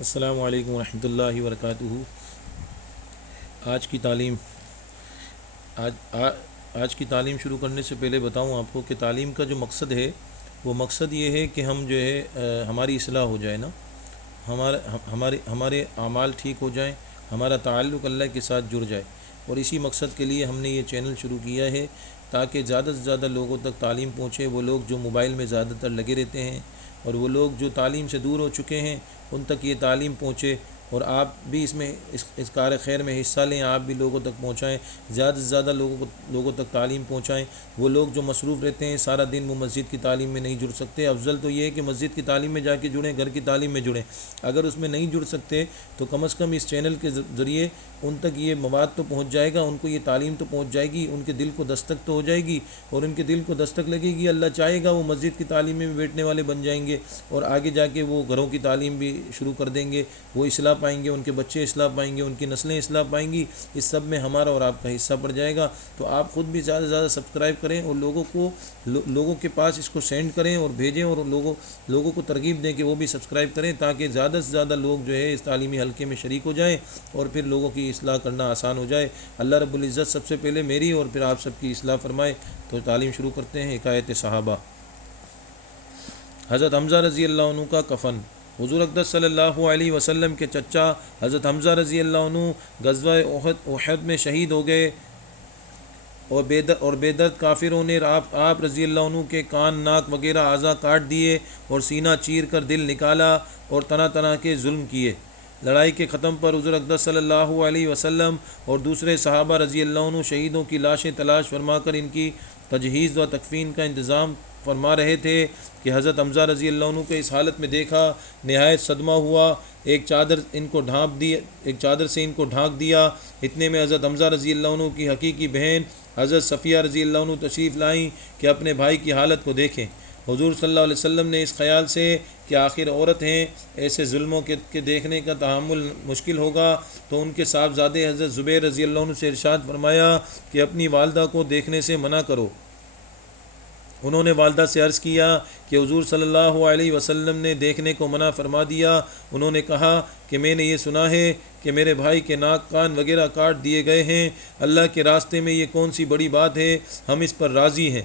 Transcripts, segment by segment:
السلام علیکم ورحمۃ اللہ وبرکاتہ۔ آج کی تعلیم آج آ- آج کی تعلیم شروع کرنے سے پہلے بتاؤں آپ کو کہ تعلیم کا جو مقصد ہے وہ مقصد یہ ہے کہ ہم جو ہے ہماری اصلاح ہو جائے نا، ہمارے اعمال ٹھیک ہو جائیں، ہمارا تعلق اللہ کے ساتھ جڑ جائے، اور اسی مقصد کے لیے ہم نے یہ چینل شروع کیا ہے تاکہ زیادہ سے زیادہ لوگوں تک تعلیم پہنچے۔ وہ لوگ جو موبائل میں زیادہ تر لگے رہتے ہیں اور وہ لوگ جو تعلیم سے دور ہو چکے ہیں ان تک یہ تعلیم پہنچے، اور آپ بھی اس کار خیر میں حصہ لیں، آپ بھی لوگوں تک پہنچائیں، زیادہ سے زیادہ لوگوں تک تعلیم پہنچائیں۔ وہ لوگ جو مصروف رہتے ہیں سارا دن وہ مسجد کی تعلیم میں نہیں جڑ سکتے، افضل تو یہ ہے کہ مسجد کی تعلیم میں جا کے جڑیں، گھر کی تعلیم میں جڑیں۔ اگر اس میں نہیں جڑ سکتے تو کم از کم اس چینل کے ذریعے ان تک یہ مواد تو پہنچ جائے گا، ان کو یہ تعلیم تو پہنچ جائے گی، ان کے دل کو دستک تو ہو جائے گی، اور ان کے دل کو دستک لگے گی، اللہ چاہے گا وہ مسجد کی تعلیم میں بھی بیٹھنے والے بن جائیں گے، اور آگے جا کے وہ گھروں کی تعلیم بھی شروع کر دیں گے، وہ اصلاح پائیں گے، ان کے بچے اصلاح پائیں گے، ان کی نسلیں اصلاح پائیں گی۔ اس سب میں ہمارا اور آپ کا حصہ پڑ جائے گا۔ تو آپ خود بھی زیادہ سے زیادہ سبسکرائب کریں اور لوگوں کے پاس اس کو سینڈ کریں اور بھیجیں، اور لوگوں کو ترغیب دیں کہ وہ بھی سبسکرائب کریں، تاکہ زیادہ سے زیادہ لوگ جو ہے اس تعلیمی حلقے میں شریک ہو جائیں اور پھر لوگوں کی اصلاح کرنا آسان ہو جائے۔ اللہ رب العزت سب سے پہلے میری اور پھر آپ سب کی اصلاح فرمائے۔ تو تعلیم شروع کرتے ہیں۔ حکایت صحابہ۔ حضرت حمزہ رضی اللہ عنہ کا کفن۔ حضور اقدس صلی اللہ علیہ وسلم کے چچا حضرت حمزہ رضی اللہ عنہ غزوہ احد میں شہید ہو گئے، اور بے درد کافروں نے آپ رضی اللہ عنہ کے کان، ناک وغیرہ اعضاء کاٹ دیے اور سینہ چیر کر دل نکالا اور طرح طرح کے ظلم کیے۔ لڑائی کے ختم پر حضور اقدس صلی اللہ علیہ وسلم اور دوسرے صحابہ رضی اللہ عنہ شہیدوں کی لاشیں تلاش فرما کر ان کی تجہیز و تکفین کا انتظام فرما رہے تھے کہ حضرت حمزہ رضی اللہ عنہ کو اس حالت میں دیکھا، نہایت صدمہ ہوا، ایک چادر سے ان کو ڈھانک دیا۔ اتنے میں حضرت حمزہ رضی اللہ عنہ کی حقیقی بہن حضرت صفیہ رضی اللہ عنہ تشریف لائیں کہ اپنے بھائی کی حالت کو دیکھیں۔ حضور صلی اللہ علیہ وسلم نے اس خیال سے کہ آخر عورت ہیں، ایسے ظلموں کے دیکھنے کا تحمل مشکل ہوگا، تو ان کے صاحبزادے حضرت زبیر رضی اللہ عنہ سے ارشاد فرمایا کہ اپنی والدہ کو دیکھنے سے منع کرو۔ انہوں نے والدہ سے عرض کیا کہ حضور صلی اللہ علیہ وسلم نے دیکھنے کو منع فرما دیا۔ انہوں نے کہا کہ میں نے یہ سنا ہے کہ میرے بھائی کے ناک، کان وغیرہ کاٹ دیے گئے ہیں، اللہ کے راستے میں یہ کون سی بڑی بات ہے، ہم اس پر راضی ہیں۔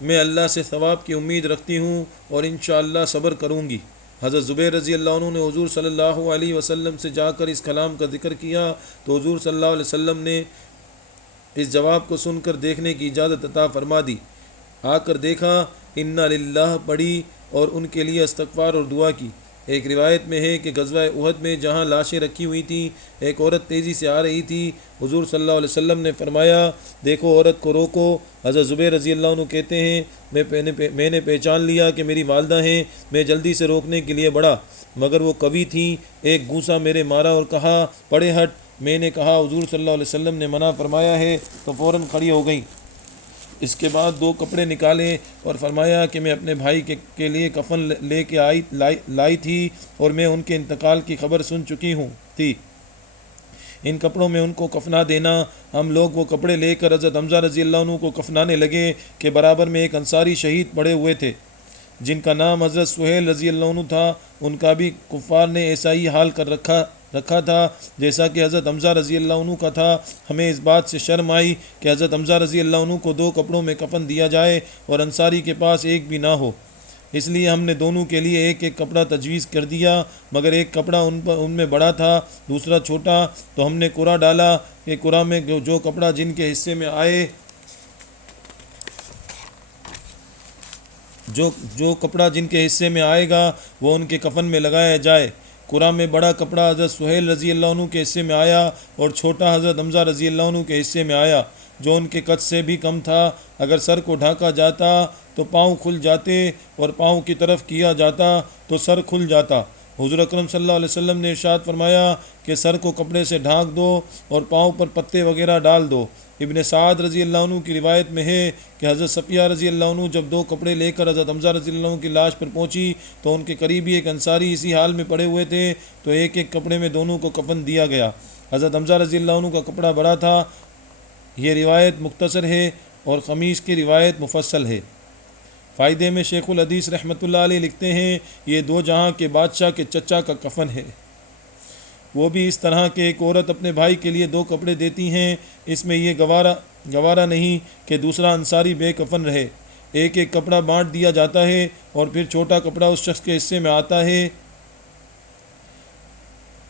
میں اللہ سے ثواب کی امید رکھتی ہوں اور انشاءاللہ صبر کروں گی۔ حضرت زبیر رضی اللہ عنہ نے حضور صلی اللہ علیہ وسلم سے جا کر اس کلام کا ذکر کیا تو حضور صلی اللہ علیہ وسلم نے اس جواب کو سن کر دیکھنے کی اجازت عطا فرما دی۔ آ کر دیکھا، انا للہ پڑھی اور ان کے لیے استغفار اور دعا کی۔ ایک روایت میں ہے کہ غزوہ احد میں جہاں لاشیں رکھی ہوئی تھیں، ایک عورت تیزی سے آ رہی تھی۔ حضور صلی اللہ علیہ وسلم نے فرمایا، دیکھو عورت کو روکو۔ حضرت زبیر رضی اللہ عنہ کہتے ہیں، میں نے پہچان لیا کہ میری والدہ ہیں، میں جلدی سے روکنے کے لیے بڑھا، مگر وہ قوی تھیں، ایک گھوسا میرے مارا اور کہا پڑے ہٹ۔ میں نے کہا حضور صلی اللہ علیہ وسلم نے منع فرمایا ہے، تو فوراً کھڑی ہو گئیں۔ اس کے بعد 2 کپڑے نکالے اور فرمایا کہ میں اپنے بھائی کے لیے کفن لے کے لائی تھی اور میں ان کے انتقال کی خبر سن چکی تھی، ان کپڑوں میں ان کو کفنا دینا۔ ہم لوگ وہ کپڑے لے کر حضرت حمزہ رضی اللہ عنہ کو کفنانے لگے کہ برابر میں ایک انصاری شہید پڑے ہوئے تھے جن کا نام حضرت سہیل رضی اللہ عنہ تھا۔ ان کا بھی کفار نے ایسا ہی حال کر رکھا تھا جیسا کہ حضرت حمزہ رضی اللہ عنہ کا تھا۔ ہمیں اس بات سے شرم آئی کہ حضرت حمزہ رضی اللہ عنہ کو 2 کپڑوں میں کفن دیا جائے اور انصاری کے پاس ایک بھی نہ ہو، اس لیے ہم نے دونوں کے لیے ایک ایک کپڑا تجویز کر دیا، مگر ایک کپڑا ان میں بڑا تھا، دوسرا چھوٹا، تو ہم نے قرعہ ڈالا کہ قرعہ میں جو کپڑا جن کے حصے میں آئے جو کپڑا جن کے حصے میں آئے گا وہ ان کے کفن میں لگایا جائے۔ قرعہ میں بڑا کپڑا حضرت سہیل رضی اللہ عنہ کے حصے میں آیا اور چھوٹا حضرت حمزہ رضی اللہ عنہ کے حصے میں آیا، جو ان کے قد سے بھی کم تھا۔ اگر سر کو ڈھانکا جاتا تو پاؤں کھل جاتے اور پاؤں کی طرف کیا جاتا تو سر کھل جاتا۔ حضور اکرم صلی اللہ علیہ وسلم نے ارشاد فرمایا کہ سر کو کپڑے سے ڈھانک دو اور پاؤں پر پتے وغیرہ ڈال دو۔ ابن سعد رضی اللہ عنہ کی روایت میں ہے کہ حضرت صفیہ رضی اللہ عنہ جب 2 کپڑے لے کر حضرت حمزہ رضی اللہ عنہ کی لاش پر پہنچی تو ان کے قریبی ایک انصاری اسی حال میں پڑے ہوئے تھے، تو ایک ایک کپڑے میں دونوں کو کفن دیا گیا۔ حضرت حمزہ رضی اللہ عنہ کا کپڑا بڑا تھا۔ یہ روایت مختصر ہے اور قمیص کی روایت مفصل ہے۔ فائدے میں شیخ الحدیث رحمۃ اللہ علیہ لکھتے ہیں یہ دو جہاں کے بادشاہ کے چچا کا کفن ہے، وہ بھی اس طرح کہ ایک عورت اپنے بھائی کے لیے 2 کپڑے دیتی ہیں، اس میں یہ گوارا نہیں کہ دوسرا انصاری بے کفن رہے، ایک ایک کپڑا بانٹ دیا جاتا ہے اور پھر چھوٹا کپڑا اس شخص کے حصے میں آتا ہے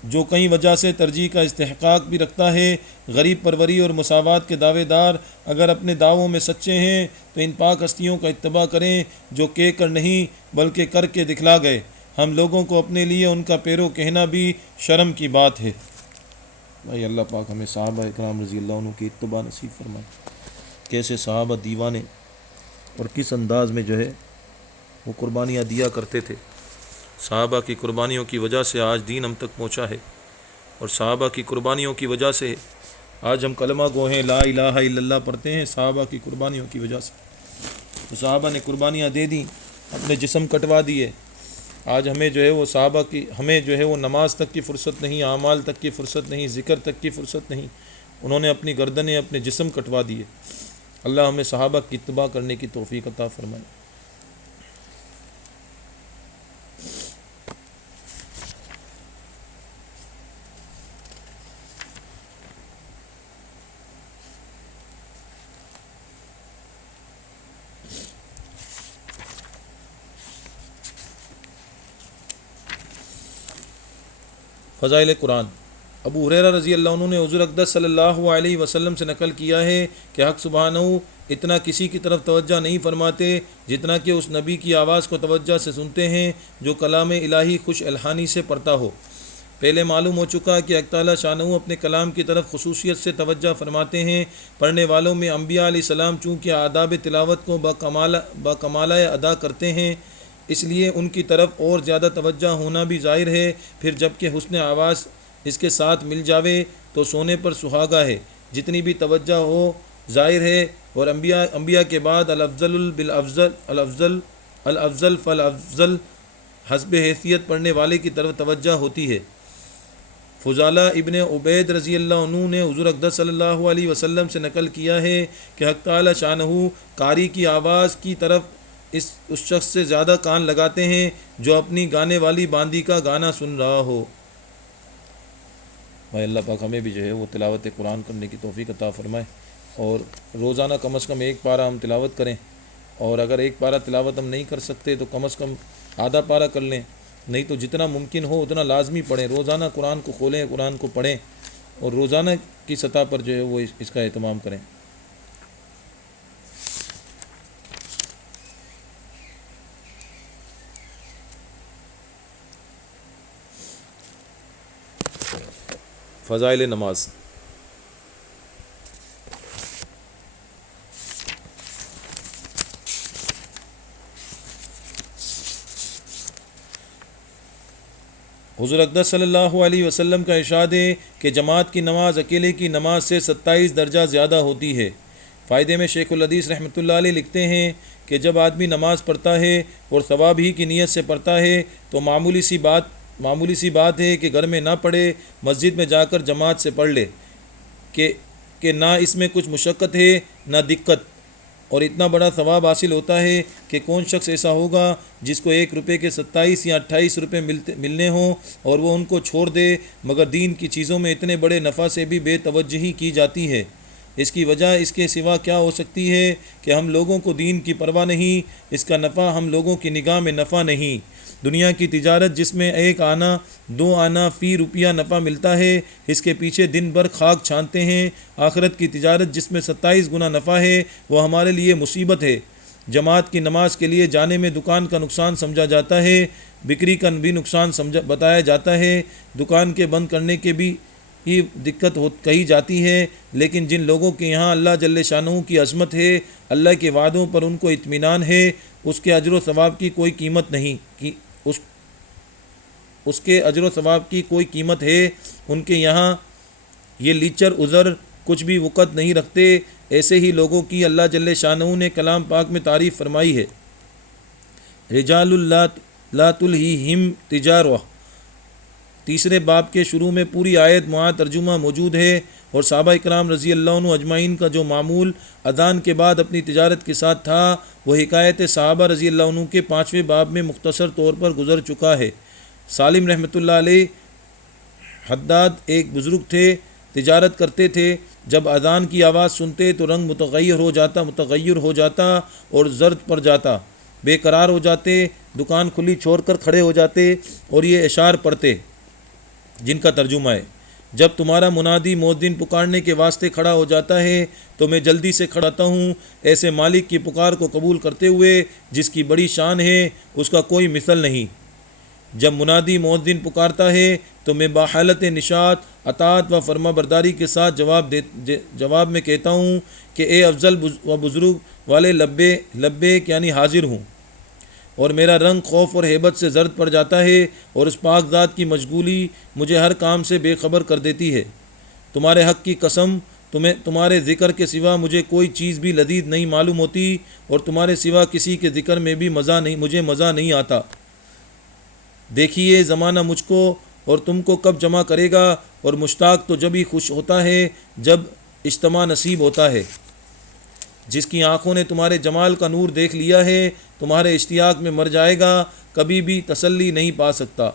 جو کئی وجہ سے ترجیح کا استحقاق بھی رکھتا ہے۔ غریب پروری اور مساوات کے دعوے دار اگر اپنے دعووں میں سچے ہیں تو ان پاک ہستیوں کا اتباع کریں جو کہہ کر نہیں بلکہ کر کے دکھلا گئے۔ ہم لوگوں کو اپنے لیے ان کا پیرو کہنا بھی شرم کی بات ہے۔ بھائی اللہ پاک ہمیں صحابہ اکرام رضی اللہ عنہ کی اتباع نصیب فرمائے، کیسے صحابہ دیوانے اور کس انداز میں جو ہے وہ قربانیاں دیا کرتے تھے۔ صحابہ کی قربانیوں کی وجہ سے آج دین ہم تک پہنچا ہے، اور صحابہ کی قربانیوں کی وجہ سے آج ہم کلمہ گو ہیں، لا الہ الا اللہ پڑھتے ہیں، صحابہ کی قربانیوں کی وجہ سے۔ تو صحابہ نے قربانیاں دے دیں، اپنے جسم کٹوا دیے، آج ہمیں جو ہے وہ صحابہ کی ہمیں جو ہے وہ نماز تک کی فرصت نہیں، اعمال تک کی فرصت نہیں، ذکر تک کی فرصت نہیں، انہوں نے اپنی گردنیں اپنے جسم کٹوا دیے۔ اللہ ہمیں صحابہ کی اتباع کرنے کی توفیق عطا فرمائے۔ فضائل قرآن۔ ابو ہریرہ رضی اللہ عنہ نے حضور اقدس صلی اللہ علیہ وسلم سے نقل کیا ہے کہ حق سبحانہ اتنا کسی کی طرف توجہ نہیں فرماتے جتنا کہ اس نبی کی آواز کو توجہ سے سنتے ہیں جو کلام الہی خوش الحانی سے پڑھتا ہو۔ پہلے معلوم ہو چکا کہ حق تعالیٰ شانہ اپنے کلام کی طرف خصوصیت سے توجہ فرماتے ہیں۔ پڑھنے والوں میں انبیاء علیہ السلام چونکہ آداب تلاوت کو باکمالہ ادا کرتے ہیں اس لیے ان کی طرف اور زیادہ توجہ ہونا بھی ظاہر ہے۔ پھر جب کہ حسن آواز اس کے ساتھ مل جاوے تو سونے پر سہاگا ہے، جتنی بھی توجہ ہو ظاہر ہے۔ اور انبیاء کے بعد الافضل فالافضل حسب حیثیت پڑھنے والے کی طرف توجہ ہوتی ہے۔ فضالہ ابن عبید رضی اللہ عنہ نے حضور اقدس صلی اللہ علیہ وسلم سے نقل کیا ہے کہ حق تعالی شانہ قاری کی آواز کی طرف اس شخص سے زیادہ کان لگاتے ہیں جو اپنی گانے والی باندی کا گانا سن رہا ہو۔ بھائی اللہ پاک ہمیں بھی جو ہے وہ تلاوت قرآن کرنے کی توفیق عطا فرمائے، اور روزانہ کم از کم 1 پارہ ہم تلاوت کریں، اور اگر 1 پارہ تلاوت ہم نہیں کر سکتے تو کم از کم آدھا پارہ کر لیں، نہیں تو جتنا ممکن ہو اتنا لازمی پڑھیں۔ روزانہ قرآن کو کھولیں، قرآن کو پڑھیں، اور روزانہ کی سطح پر جو ہے وہ اس کا اہتمام کریں۔ فضائل نماز۔ حضور اقدس صلی اللہ علیہ وسلم کا ارشاد ہے کہ جماعت کی نماز اکیلے کی نماز سے 27 درجہ زیادہ ہوتی ہے۔ فائدے میں شیخ الحدیث رحمۃ اللہ علیہ لکھتے ہیں کہ جب آدمی نماز پڑھتا ہے اور ثواب ہی کی نیت سے پڑھتا ہے تو معمولی سی بات ہے کہ گھر میں نہ پڑھے، مسجد میں جا کر جماعت سے پڑھ لے کہ نہ اس میں کچھ مشقت ہے نہ دقت، اور اتنا بڑا ثواب حاصل ہوتا ہے کہ کون شخص ایسا ہوگا جس کو 1 روپے کے 27 یا 28 روپے ملنے ہوں اور وہ ان کو چھوڑ دے، مگر دین کی چیزوں میں اتنے بڑے نفع سے بھی بے توجہی کی جاتی ہے۔ اس کی وجہ اس کے سوا کیا ہو سکتی ہے کہ ہم لوگوں کو دین کی پرواہ نہیں، اس کا نفع ہم لوگوں کی نگاہ میں نفع نہیں۔ دنیا کی تجارت جس میں 1 آنا 2 آنا فی روپیہ نفع ملتا ہے، اس کے پیچھے دن بھر خاک چھانتے ہیں۔ آخرت کی تجارت جس میں 27 گنا نفع ہے وہ ہمارے لیے مصیبت ہے۔ جماعت کی نماز کے لیے جانے میں دکان کا نقصان سمجھا جاتا ہے، بکری کا بھی نقصان بتایا جاتا ہے، دکان کے بند کرنے کے بھی یہ دقت کہی جاتی ہے، لیکن جن لوگوں کے یہاں اللہ جل شانہ کی عظمت ہے، اللہ کے وعدوں پر ان کو اطمینان ہے، اس کے اجر و ثواب کی کوئی قیمت نہیں، اس کے اجر و ثواب کی کوئی قیمت ہے، ان کے یہاں یہ لیچر عذر کچھ بھی وقت نہیں رکھتے۔ ایسے ہی لوگوں کی اللہ جل شانہ نے کلام پاک میں تعریف فرمائی ہے، رجال لا تلہیہم تجارہ، 3 باب کے شروع میں پوری آیت معاد ترجمہ موجود ہے۔ اور صحابہ اکرام رضی اللہ عنہ اجمعین کا جو معمول اذان کے بعد اپنی تجارت کے ساتھ تھا وہ حکایت صحابہ رضی اللہ عنہ کے 5ویں باب میں مختصر طور پر گزر چکا ہے۔ سالم رحمۃ اللہ علیہ حداد ایک بزرگ تھے، تجارت کرتے تھے، جب اذان کی آواز سنتے تو رنگ متغیر ہو جاتا اور زرد پڑ جاتا، بے قرار ہو جاتے، دکان کھلی چھوڑ کر کھڑے ہو جاتے اور یہ اشعار پڑھتے جن کا ترجمہ ہے: جب تمہارا منادی مؤذن پکارنے کے واسطے کھڑا ہو جاتا ہے تو میں جلدی سے کھڑا ہوتا ہوں، ایسے مالک کی پکار کو قبول کرتے ہوئے جس کی بڑی شان ہے، اس کا کوئی مثل نہیں۔ جب منادی مؤذن پکارتا ہے تو میں باحالت نشاط، اطاعت و فرما برداری کے ساتھ جواب میں کہتا ہوں کہ اے افضل و بزرگ والے، لبیک یعنی حاضر ہوں، اور میرا رنگ خوف اور ہیبت سے زرد پڑ جاتا ہے اور اس پاک ذات کی مشغولی مجھے ہر کام سے بے خبر کر دیتی ہے۔ تمہارے حق کی قسم، تمہارے ذکر کے سوا مجھے کوئی چیز بھی لذیذ نہیں معلوم ہوتی، اور تمہارے سوا کسی کے ذکر میں بھی مجھے مزہ نہیں آتا۔ دیکھیے زمانہ مجھ کو اور تم کو کب جمع کرے گا، اور مشتاق تو جب ہی خوش ہوتا ہے جب اجتماع نصیب ہوتا ہے۔ جس کی آنکھوں نے تمہارے جمال کا نور دیکھ لیا ہے، تمہارے اشتیاق میں مر جائے گا، کبھی بھی تسلی نہیں پا سکتا۔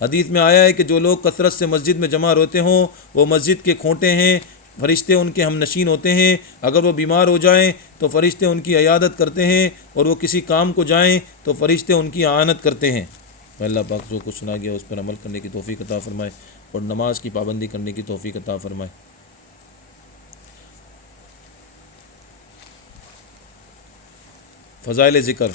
حدیث میں آیا ہے کہ جو لوگ کثرت سے مسجد میں جمع ہوتے ہوں وہ مسجد کے کھوٹے ہیں، فرشتے ان کے ہم نشین ہوتے ہیں، اگر وہ بیمار ہو جائیں تو فرشتے ان کی عیادت کرتے ہیں، اور وہ کسی کام کو جائیں تو فرشتے ان کی اعانت کرتے ہیں۔ اللہ پاک جو کچھ سنا گیا اس پر عمل کرنے کی توفیق عطا فرمائے اور نماز کی پابندی کرنے کی توفیق عطا فرمائے۔ فضائل ذکر۔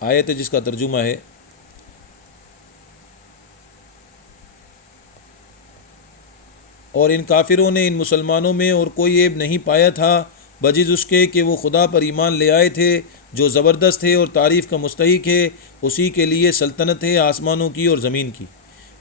آیت جس کا ترجمہ ہے: اور ان کافروں نے ان مسلمانوں میں اور کوئی عیب نہیں پایا تھا بجز اس کے کہ وہ خدا پر ایمان لے آئے تھے جو زبردست ہے اور تعریف کا مستحق ہے، اسی کے لیے سلطنت ہے آسمانوں کی اور زمین کی۔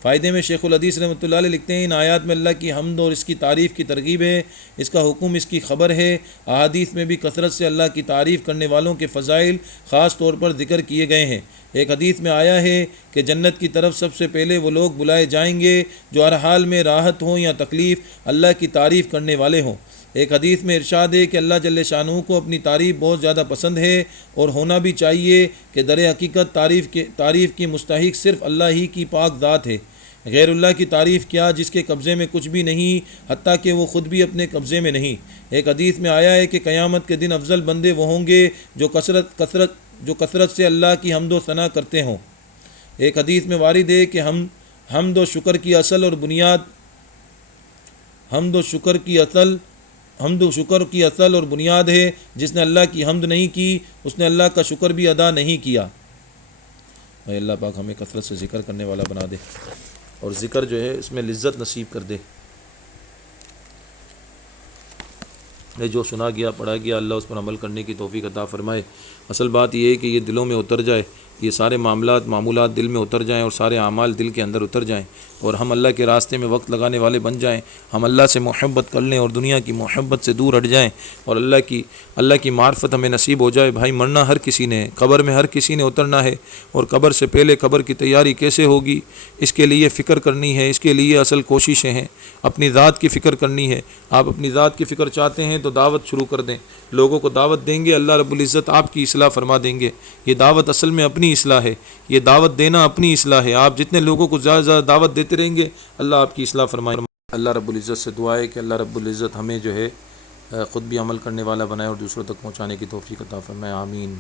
فائدے میں شیخ الحدیث رحمۃ اللہ علیہ لکھتے ہیں، ان آیات میں اللہ کی حمد اور اس کی تعریف کی ترغیب ہے، اس کا حکم، اس کی خبر ہے۔ احادیث میں بھی کثرت سے اللہ کی تعریف کرنے والوں کے فضائل خاص طور پر ذکر کیے گئے ہیں۔ ایک حدیث میں آیا ہے کہ جنت کی طرف سب سے پہلے وہ لوگ بلائے جائیں گے جو ہر حال میں راحت ہوں یا تکلیف اللہ کی تعریف کرنے والے ہوں۔ ایک حدیث میں ارشاد ہے کہ اللہ جل شانہ کو اپنی تعریف بہت زیادہ پسند ہے، اور ہونا بھی چاہیے کہ در حقیقت تعریف کی مستحق صرف اللہ ہی کی پاک ذات ہے۔ غیر اللہ کی تعریف کیا جس کے قبضے میں کچھ بھی نہیں، حتیٰ کہ وہ خود بھی اپنے قبضے میں نہیں۔ ایک حدیث میں آیا ہے کہ قیامت کے دن افضل بندے وہ ہوں گے جو کثرت سے اللہ کی حمد و ثنا کرتے ہوں۔ ایک حدیث میں وارد ہے کہ حمد و شکر کی اصل اور بنیاد ہے، جس نے اللہ کی حمد نہیں کی اس نے اللہ کا شکر بھی ادا نہیں کیا۔ اے اللہ پاک ہمیں کثرت سے ذکر کرنے والا بنا دے، اور ذکر جو ہے اس میں لذت نصیب کر دے۔ جو سنا گیا پڑھا گیا اللہ اس پر عمل کرنے کی توفیق عطا فرمائے۔ اصل بات یہ ہے کہ یہ دلوں میں اتر جائے، یہ سارے معمولات دل میں اتر جائیں، اور سارے اعمال دل کے اندر اتر جائیں، اور ہم اللہ کے راستے میں وقت لگانے والے بن جائیں، ہم اللہ سے محبت کر لیں اور دنیا کی محبت سے دور ہٹ جائیں، اور اللہ کی معرفت ہمیں نصیب ہو جائے۔ بھائی مرنا ہر کسی نے، قبر میں ہر کسی نے اترنا ہے، اور قبر سے پہلے قبر کی تیاری کیسے ہوگی اس کے لیے فکر کرنی ہے، اس کے لیے اصل کوششیں ہیں، اپنی ذات کی فکر کرنی ہے۔ آپ اپنی ذات کی فکر چاہتے ہیں تو دعوت شروع کر دیں، لوگوں کو دعوت دیں گے، اللہ رب العزت آپ کی اصلاح فرما دیں گے۔ یہ دعوت اصل میں اپنی اصلاح ہے، یہ دعوت دینا اپنی اصلاح ہے۔ آپ جتنے لوگوں کو زیادہ زیادہ دعوت دیتے رہیں گے اللہ آپ کی اصلاح فرمائے۔ اللہ رب العزت سے دعا ہے کہ اللہ رب العزت ہمیں جو ہے خود بھی عمل کرنے والا بنائے اور دوسروں تک پہنچانے کی توفیق عطا فرمائے، آمین۔